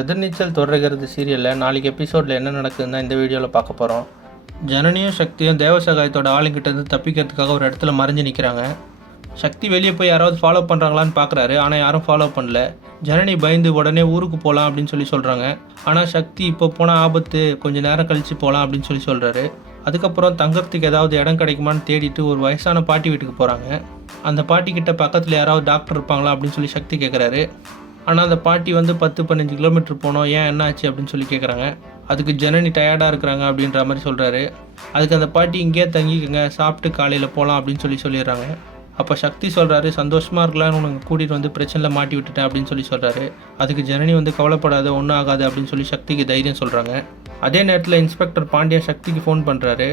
எதிர்நீச்சல் தொடர்கிறது சீரியலில் நாளைக்கு எபிசோடில் என்ன நடக்குதுன்னு தான் இந்த வீடியோவில் பார்க்க போகிறோம். ஜனனியும் சக்தியும் தேவசகாயத்தோட ஆளுங்கிட்டேருந்து தப்பிக்கிறதுக்காக ஒரு இடத்துல மறைஞ்சு நிற்கிறாங்க. சக்தி வெளியே போய் யாராவது ஃபாலோ பண்ணுறாங்களான்னு பார்க்குறாரு, ஆனால் யாரும் ஃபாலோ பண்ணல. ஜனனி பயந்து உடனே ஊருக்கு போகலாம் அப்படின்னு சொல்கிறாங்க. ஆனால் சக்தி இப்போ போனால் ஆபத்து, கொஞ்சம் நேரம் கழித்து போகலாம் அப்படின்னு சொல்கிறாரு. அதுக்கப்புறம் தங்கறதுக்கு ஏதாவது இடம் கிடைக்குமான்னு தேடிட்டு ஒரு வயசான பாட்டி வீட்டுக்கு போகிறாங்க. அந்த பாட்டிக்கிட்ட பக்கத்தில் யாராவது டாக்டர் இருப்பாங்களா அப்படின்னு சக்தி கேட்குறாரு. ஆனால் அந்த பாட்டி 10-15 கிலோமீட்டர் போனோம், ஏன் என்ன ஆச்சு அப்படின்னு கேட்குறாங்க. அதுக்கு ஜனனி டயர்டாக இருக்கிறாங்க அப்படின்ற மாதிரி சொல்கிறாரு. அதுக்கு அந்த பாட்டி இங்கேயே தங்கிக்கங்க, சாப்பிட்டு காலையில் போகலாம் அப்படின்னு சொல்லிடுறாங்க. அப்போ சக்தி சொல்கிறாரு, சந்தோஷமாக இருக்கலாம்னு உனக்கு கூட்டிகிட்டு பிரச்சனையில் மாட்டி விட்டுட்டேன் அப்படின்னு சொல்கிறாரு. அதுக்கு ஜனனி கவலைப்படாத, ஒன்றும் ஆகாது அப்படின்னு சக்திக்கு தைரியம் சொல்கிறாங்க. அதே நேரத்தில் இன்ஸ்பெக்டர் பாண்டியன் சக்திக்கு ஃபோன் பண்ணுறாரு.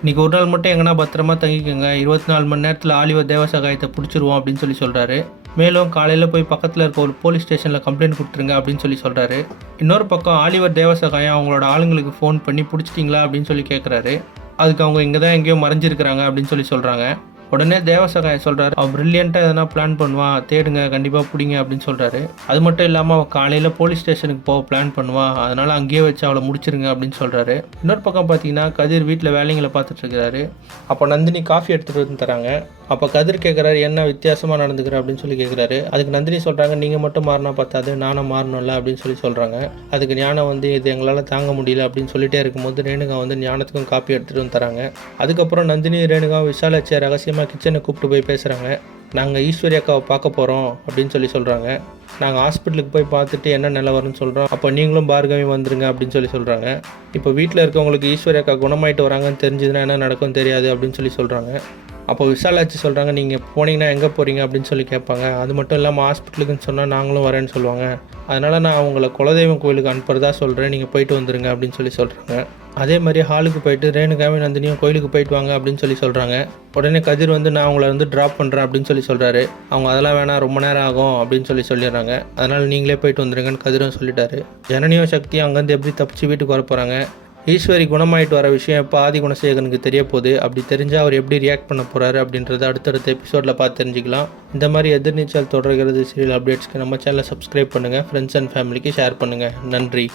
இன்றைக்கி ஒரு நாள் மட்டும் எங்கன்னா பத்திரமா தங்கிக்கோங்க, 24 மணி நேரத்தில் ஆலிவர் தேவசகாயத்தை பிடிச்சிருவோம் அப்படின்னு சொல்கிறாரு. மேலும் காலையில் போய் பக்கத்தில் இருக்க ஒரு போலீஸ் ஸ்டேஷனில் கம்ப்ளைண்ட் கொடுத்துருங்க அப்படின்னு சொல்கிறாரு. இன்னொரு பக்கம் ஆலிவர் தேவசகாயம் அவங்களோட ஆளுங்களுக்கு ஃபோன் பண்ணி பிடிச்சிட்டிங்களா அப்படின்னு கேட்குறாரு. அதுக்கு அவங்க இங்கே தான் எங்கேயோ மறைஞ்சிருக்கிறாங்க அப்படின்னு சொல்கிறாங்க. உடனே தேவசகாயம் சொல்கிறாரு, அவள் ப்ரில்லியண்ட்டாக எதனா பிளான் பண்ணுவான், தேடுங்க, கண்டிப்பாக பிடிங்க அப்படின்னு சொல்கிறாரு. அது மட்டும் இல்லாமல் அவள் காலையில் போலீஸ் ஸ்டேஷனுக்கு போக பிளான் பண்ணுவான், அதனால் அங்கேயே வச்சு அவளை முடிச்சிருங்க அப்படின்னு சொல்கிறாரு. இன்னொரு பக்கம் பார்த்தீங்கன்னா கதிர் வீட்டில் வேலைங்களை பார்த்துட்ருக்கிறாரு. அப்போ நந்தினி காஃபி எடுத்துகிட்டு வந்து தராங்க. அப்போ கதிர் கேட்குறாரு, என்ன வித்தியாசமாக நடந்துக்கிற அப்படின்னு கேட்குறாரு. அதுக்கு நந்தினி சொல்கிறாங்க, நீங்கள் மட்டும் மாறினா பார்த்தாது, நானும் மாறணும்ல அப்படின்னு சொல்கிறாங்க. அதுக்கு ஞானம் இது எங்களால் தாங்க முடியல அப்படின்னு சொல்லிட்டே இருக்கும்போது ரேணுகா ஞானத்துக்கும் காப்பி எடுத்துகிட்டு வந்து தராங்க. அதுக்கப்புறம் நந்தினி ரேணுகா விஷாலாச்சியை ரகசியமாக கிச்சனை கூப்பிட்டு போய் பேசுகிறாங்க. நாங்கள் ஈஸ்வரி அக்காவை பார்க்க போகிறோம் அப்படின்னு சொல்கிறாங்க. நாங்கள் ஹாஸ்பிட்டலுக்கு போய் பார்த்துட்டு என்ன நிலவரம்னு சொல்கிறோம், அப்போ நீங்களும் பார்கவி வந்துருங்க அப்படின்னு சொல்கிறாங்க. இப்போ வீட்டில் இருக்கவங்களுக்கு ஈஸ்வரி அக்கா குணமாயிட்டு வராங்கன்னு தெரிஞ்சதுன்னா என்ன நடக்கும் தெரியாது அப்படின்னு சொல்கிறாங்க. அப்போ விஷாலாச்சி சொல்கிறாங்க, நீங்கள் போனீங்கன்னா எங்கே போகிறீங்க அப்படின்னு கேட்பாங்க. அது மட்டும் இல்லாமல் ஹாஸ்பிட்டலுக்குன்னு சொன்னால் நாங்களும் வரேன்னு சொல்லுவாங்க. அதனால் நான் அவங்கள குலதெய்வம் கோயிலுக்கு அனுப்புறதா சொல்கிறேன், நீங்கள் போயிட்டு வந்துருங்க அப்படின்னு சொல்கிறாங்க. அதே மாதிரி ஹாலுக்கு போயிட்டு ரேணுகாவும் நந்தினியும் கோயிலுக்கு போயிட்டு வாங்க அப்படின்னு சொல்கிறாங்க. உடனே கதிர் நான் அவங்கள ட்ராப் பண்ணுறேன் அப்படின்னு சொல்கிறாரு. அவங்க அதெல்லாம் வேணாம், ரொம்ப நேரம் ஆகும் அப்படின்னு சொல்லிடுறாங்க. அதனால் நீங்களே போயிட்டு வந்துருங்கன்னு கதிரும் சொல்லிட்டாரு. ஜனனியும் சக்தியும் அங்கேருந்து எப்படி தப்பிச்சு வீட்டுக்கு வர போகிறாங்க. ஈஸ்வரி குணமாயிட்டு வர விஷயம் எப்போ ஆதி குணசேகரனுக்கு தெரிய போகுது, அப்படி தெரிஞ்சால் அவர் எப்படி ரியாக்ட் பண்ண போகிறாரு அப்படின்றத அடுத்தடுத்த எபிசோடில் பார்த்து தெரிஞ்சுக்கலாம். இந்த மாதிரி எதிர்நீச்சல் தொடர்கிறது சீரியல் அப்டேட்ஸ்க்கு நம்ம சேனலை சப்ஸ்கிரைப் பண்ணுங்கள், ஃப்ரெண்ட்ஸ் அண்ட் ஃபேமிலிக்கு ஷேர் பண்ணுங்கள். நன்றி.